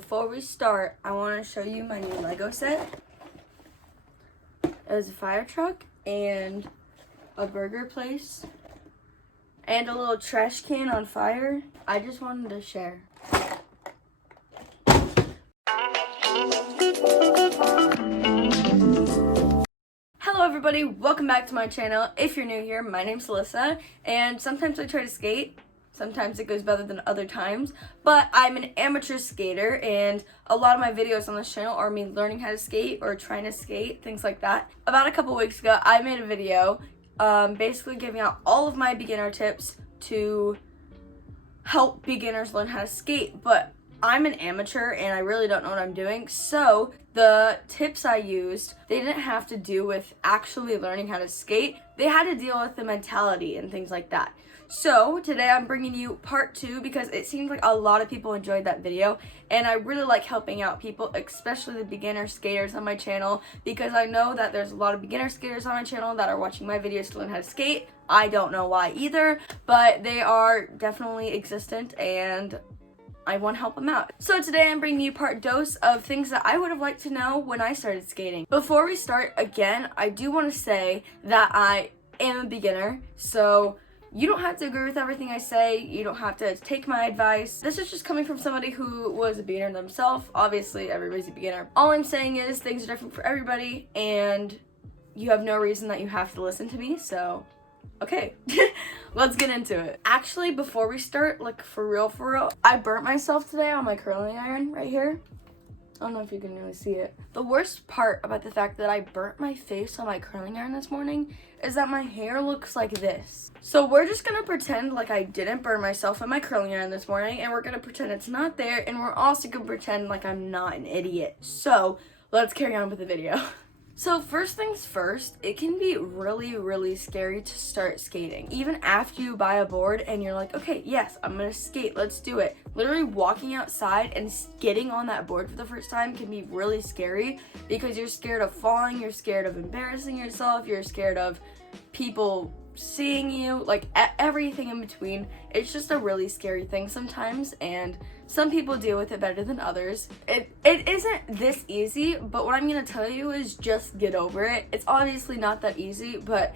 before we start, I want to show you my new Lego set. It is a fire truck and a burger place and a little trash can on fire. I just wanted to share. Hello everybody, welcome back to my channel. If you're new here, my name's Alyssa, and sometimes I try to skate. Sometimes it goes better than other times, but I'm an amateur skater, and a lot of my videos on this channel are me learning how to skate or trying to skate, things like that. About a couple weeks ago, I made a video basically giving out all of my beginner tips to help beginners learn how to skate, but I'm an amateur and I really don't know what I'm doing, so the tips I used, they didn't have to do with actually learning how to skate. They had to deal with the mentality and things like that. So today I'm bringing you part 2 because it seems like a lot of people enjoyed that video, and I really like helping out people, especially the beginner skaters on my channel, because I know that there's a lot of beginner skaters on my channel that are watching my videos to learn how to skate. I don't know why either, but they are definitely existent and I want to help them out. So today I'm bringing you part 2 of things that I would have liked to know when I started skating. Before we start, again, I do want to say that I am a beginner, so you don't have to agree with everything I say. You don't have to take my advice. This is just coming from somebody who was a beginner themselves. Obviously, everybody's a beginner. All I'm saying is things are different for everybody, and you have no reason that you have to listen to me, so okay. Let's get into it. Actually, before we start, like for real, I burnt myself today on my curling iron right here. I don't know if you can really see it. The worst part about the fact that I burnt my face on my curling iron this morning is that my hair looks like this. So we're just gonna pretend like I didn't burn myself on my curling iron this morning, and we're gonna pretend it's not there, and we're also gonna pretend like I'm not an idiot. So let's carry on with the video. So first things first, it can be really scary to start skating. Even after you buy a board and you're like, okay, yes, I'm gonna skate, let's do it. Literally walking outside and getting on that board for the first time can be really scary because you're scared of falling, you're scared of embarrassing yourself, you're scared of people seeing you, like everything in between. It's just a really scary thing sometimes, and some people deal with it better than others. It isn't this easy, but what I'm gonna tell you is just get over it. It's obviously not that easy, but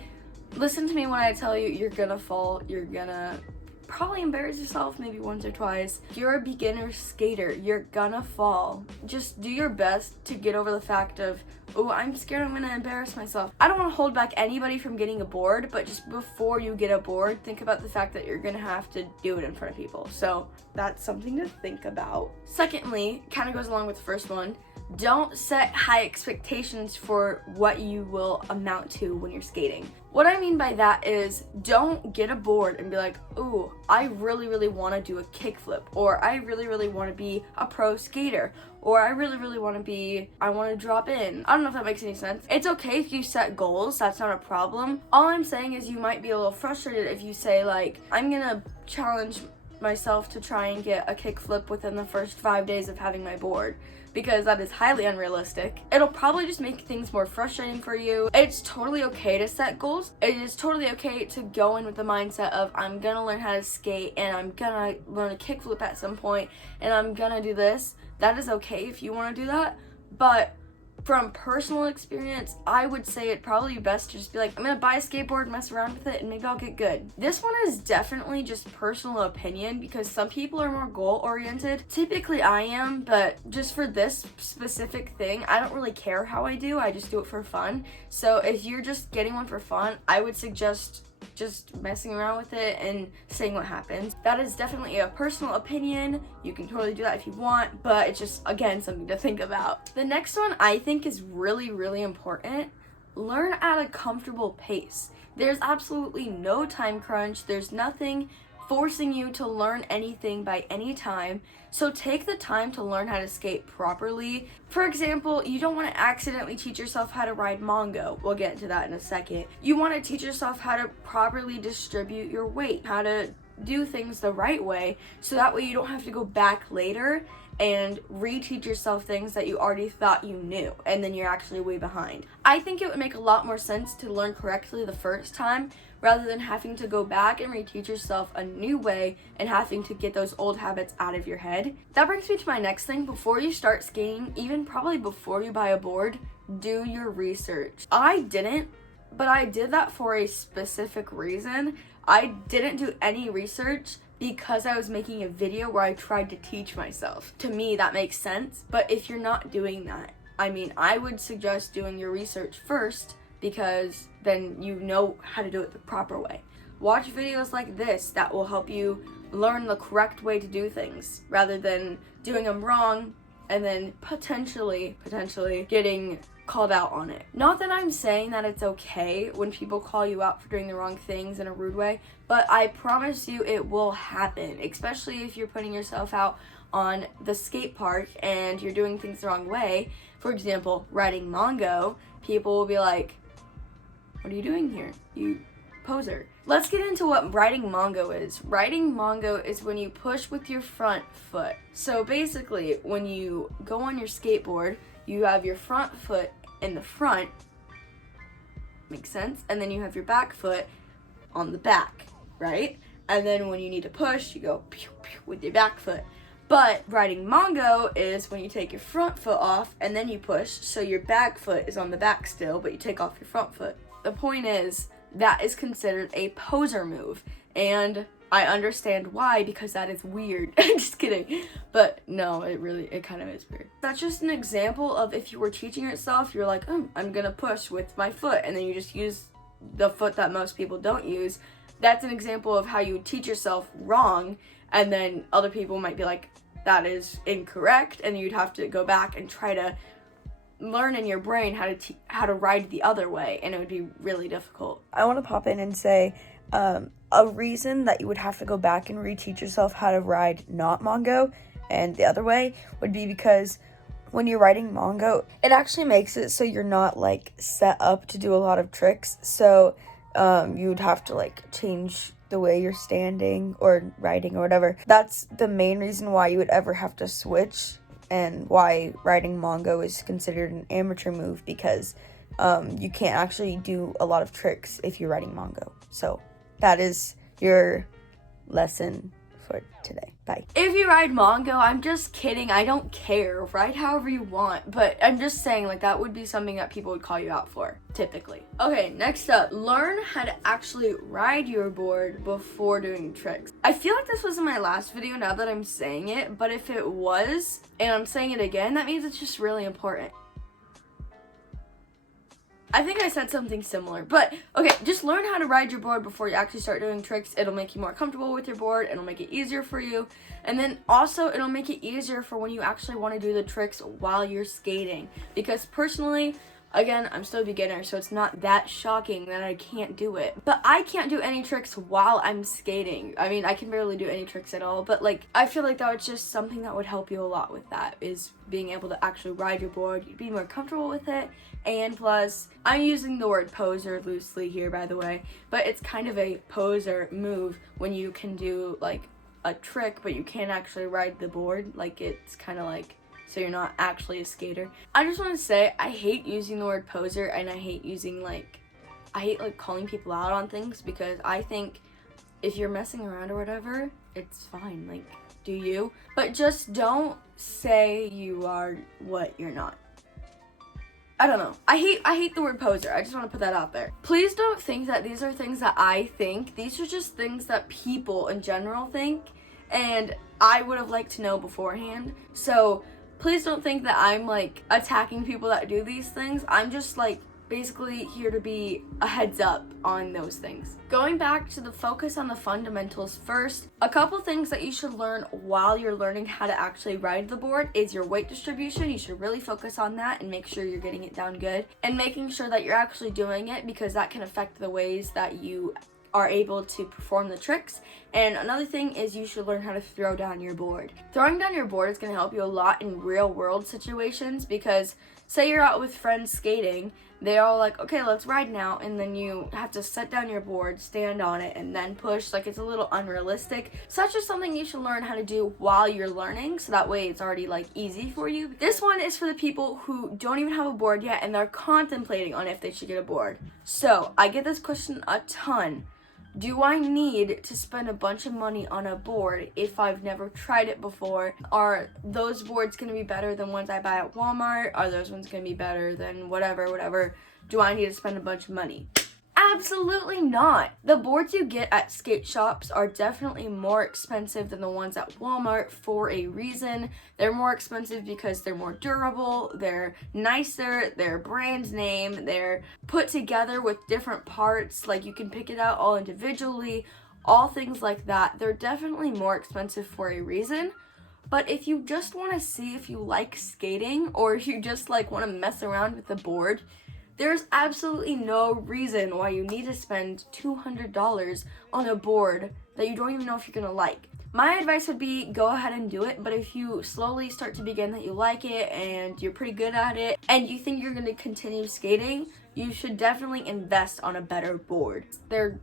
listen to me when I tell you you're gonna fall, you're gonna probably embarrass yourself maybe once or twice. You're a beginner skater, you're gonna fall. Just do your best to get over the fact of, oh, I'm scared I'm gonna embarrass myself. I don't want to hold back anybody from getting a board, but just before you get a board, think about the fact that you're gonna have to do it in front of people. So that's something to think about. Secondly, kind of goes along with the first one, don't set high expectations for what you will amount to when you're skating. What I mean by that is, don't get a board and be like, ooh, I really want to do a kickflip, or I really want to be a pro skater, or I really want to drop in. I don't know if that makes any sense. It's okay if you set goals, that's not a problem. All I'm saying is you might be a little frustrated if you say like, I'm gonna challenge myself to try and get a kickflip within the first 5 days of having my board, because that is highly unrealistic. It'll probably just make things more frustrating for you. It's totally okay to set goals. It is totally okay to go in with the mindset of, I'm gonna learn how to skate and I'm gonna learn a kickflip at some point and I'm gonna do this. That is okay if you want to do that, but from personal experience, I would say it'd probably be best to just be like, I'm gonna buy a skateboard, mess around with it, and maybe I'll get good. This one is definitely just personal opinion because some people are more goal-oriented. Typically I am, but just for this specific thing, I don't really care how I do, I just do it for fun. So if you're just getting one for fun, I would suggest just messing around with it and seeing what happens. That is definitely a personal opinion. You can totally do that if you want, but it's just, again, something to think about. The next one I think is really important. Learn at a comfortable pace. There's absolutely no time crunch. There's nothing forcing you to learn anything by any time. So take the time to learn how to skate properly. For example, you don't want to accidentally teach yourself how to ride Mongo. We'll get into that in a second. You want to teach yourself how to properly distribute your weight, how to do things the right way, so that way you don't have to go back later and reteach yourself things that you already thought you knew, and then you're actually way behind. I think it would make a lot more sense to learn correctly the first time rather than having to go back and reteach yourself a new way and having to get those old habits out of your head. That brings me to my next thing. Before you start skating, even probably before you buy a board, do your research. I didn't, but I did that for a specific reason. I didn't do any research because I was making a video where I tried to teach myself. To me, that makes sense, but if you're not doing that, I mean, I would suggest doing your research first, because then you know how to do it the proper way. Watch videos like this that will help you learn the correct way to do things rather than doing them wrong and then potentially getting called out on it. Not that I'm saying that it's okay when people call you out for doing the wrong things in a rude way, but I promise you it will happen, especially if you're putting yourself out on the skate park and you're doing things the wrong way. For example, riding Mongo, people will be like, "What are you doing here, you poser?" Let's get into what riding Mongo is. Riding Mongo is when you push with your front foot. So basically, when you go on your skateboard, you have your front foot in the front, makes sense, and then you have your back foot on the back, right? And then when you need to push, you go pew, pew with your back foot. But riding Mongo is when you take your front foot off and then you push, so your back foot is on the back still, but you take off your front foot. The point is, that is considered a poser move, and I understand why, because that is weird. Just kidding. But no, it kind of is weird. That's just an example of if you were teaching yourself, you're like, I'm gonna push with my foot, and then you just use the foot that most people don't use. That's an example of how you teach yourself wrong, and then other people might be like, that is incorrect, and you'd have to go back and try to learn in your brain how to ride the other way, and it would be really difficult. I want to pop in and say a reason that you would have to go back and reteach yourself how to ride not Mongo and the other way would be because when you're riding Mongo, it actually makes it so you're not like set up to do a lot of tricks. So you would have to like change the way you're standing or riding or whatever. That's the main reason why you would ever have to switch, and why riding Mongo is considered an amateur move, because you can't actually do a lot of tricks if you're riding Mongo. So that is your lesson for today. Bye. If you ride Mongo, I'm just kidding. I don't care. Ride however you want. But I'm just saying, like, that would be something that people would call you out for, typically. Okay, next up, learn how to actually ride your board before doing tricks. I feel like this was in my last video now that I'm saying it, but if it was, and I'm saying it again, that means it's just really important. I think I said something similar, but okay, just learn how to ride your board before you actually start doing tricks. It'll make you more comfortable with your board, it'll make it easier for you, and then also it'll make it easier for when you actually want to do the tricks while you're skating. Because personally, again, I'm still a beginner, so it's not that shocking that I can't do it. But I can't do any tricks while I'm skating. I mean, I can barely do any tricks at all, but like, I feel like that was just something that would help you a lot with that, is being able to actually ride your board. You'd be more comfortable with it, and plus, I'm using the word poser loosely here, by the way, but it's kind of a poser move when you can do like a trick, but you can't actually ride the board. Like, it's kind of like, so you're not actually a skater. I just want to say, I hate using the word poser, and I hate using I hate calling people out on things, because I think if you're messing around or whatever, it's fine, like, do you? But just don't say you are what you're not. I don't know. I hate the word poser. I just want to put that out there. Please don't think that these are things that I think. These are just things that people in general think, and I would have liked to know beforehand. So please don't think that I'm like attacking people that do these things. I'm just like basically here to be a heads up on those things. Going back to the focus on the fundamentals first, a couple things that you should learn while you're learning how to actually ride the board is your weight distribution. You should really focus on that and make sure you're getting it down good, and making sure that you're actually doing it, because that can affect the ways that you are able to perform the tricks. And another thing is you should learn how to throw down your board. Throwing down your board is going to help you a lot in real world situations, because say you're out with friends skating, they're all like, okay, let's ride now, and then you have to set down your board, stand on it, and then push. Like, it's a little unrealistic. So that's just something you should learn how to do while you're learning, so that way it's already like easy for you. This one is for the people who don't even have a board yet and they're contemplating on if they should get a board. So I get this question a ton. Do I need to spend a bunch of money on a board if I've never tried it before? Are those boards going to be better than ones I buy at Walmart? Are those ones going to be better than whatever? Do I need to spend a bunch of money? Absolutely not. The boards you get at skate shops are definitely more expensive than the ones at Walmart for a reason. They're more expensive because they're more durable, they're nicer, they're brand name, they're put together with different parts, like you can pick it out all individually, all things like that. They're definitely more expensive for a reason. But if you just want to see if you like skating, or if you just like want to mess around with the board, there's absolutely no reason why you need to spend $200 on a board that you don't even know if you're gonna like. My advice would be go ahead and do it, but if you slowly start to begin that you like it and you're pretty good at it and you think you're gonna continue skating, you should definitely invest on a better board. They're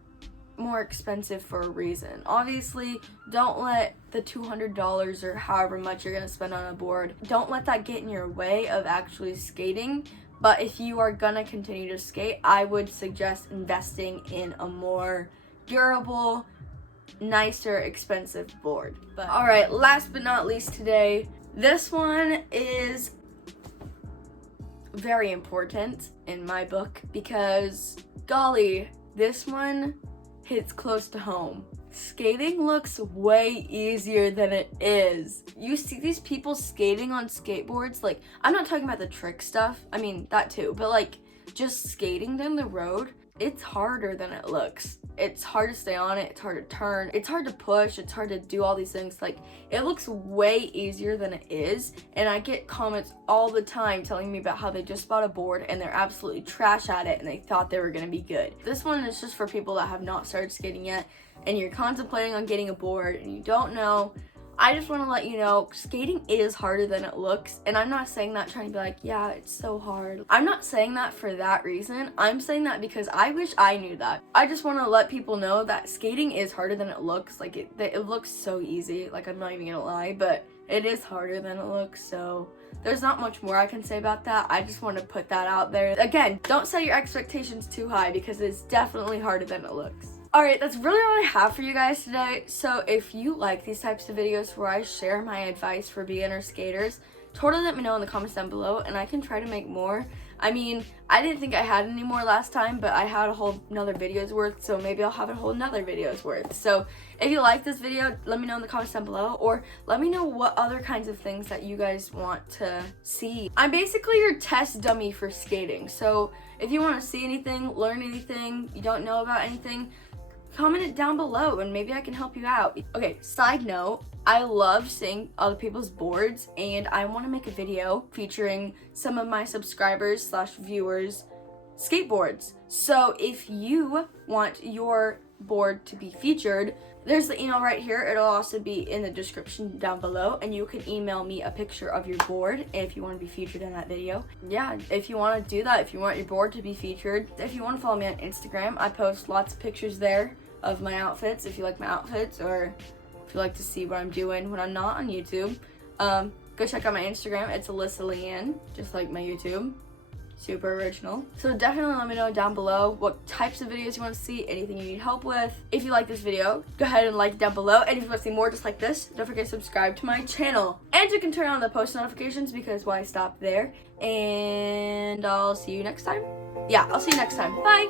more expensive for a reason. Obviously, don't let the $200 or however much you're gonna spend on a board, don't let that get in your way of actually skating. But if you are gonna continue to skate, I would suggest investing in a more durable, nicer, expensive board. But alright, last but not least today, this one is very important in my book because, golly, this one hits close to home. Skating looks way easier than it is. You see these people skating on skateboards, like, I'm not talking about the trick stuff, I mean, that too, but like, just skating down the road, it's harder than it looks. It's hard to stay on it, it's hard to turn, it's hard to push, it's hard to do all these things. Like, it looks way easier than it is, and I get comments all the time telling me about how they just bought a board and they're absolutely trash at it and they thought they were gonna be good. This one is just for people that have not started skating yet and you're contemplating on getting a board and you don't know. I just want to let you know, skating is harder than it looks, and I'm not saying that trying to be like, yeah, it's so hard. I'm not saying that for that reason. I'm saying that because I wish I knew that. I just want to let people know that skating is harder than it looks. Like, it looks so easy, like, I'm not even gonna lie, but it is harder than it looks, so there's not much more I can say about that. I just want to put that out there. Again, don't set your expectations too high because it's definitely harder than it looks. Alright, that's really all I have for you guys today. So if you like these types of videos where I share my advice for beginner skaters, totally let me know in the comments down below and I can try to make more. I mean, I didn't think I had any more last time, but I had a whole another video's worth, so maybe I'll have a whole another video's worth. So if you like this video, let me know in the comments down below, or let me know what other kinds of things that you guys want to see. I'm basically your test dummy for skating, so if you want to see anything, learn anything, you don't know about anything, comment it down below and maybe I can help you out. Okay, side note, I love seeing other people's boards and I want to make a video featuring some of my subscribers / viewers skateboards. So if you want your board to be featured, there's the email right here. It'll also be in the description down below and you can email me a picture of your board if you want to be featured in that video. Yeah, if you want to do that, if you want your board to be featured, if you want to follow me on Instagram, I post lots of pictures there of my outfits if you like my outfits, or if you like to see what I'm doing when I'm not on YouTube. Go check out my Instagram. It's alyssaleanne, just like my YouTube. Super original. So definitely let me know down below what types of videos you want to see, anything you need help with. If you like this video, go ahead and like down below. And if you want to see more just like this, don't forget to subscribe to my channel. And you can turn on the post notifications because why stop there? And I'll see you next time. Yeah, I'll see you next time. Bye!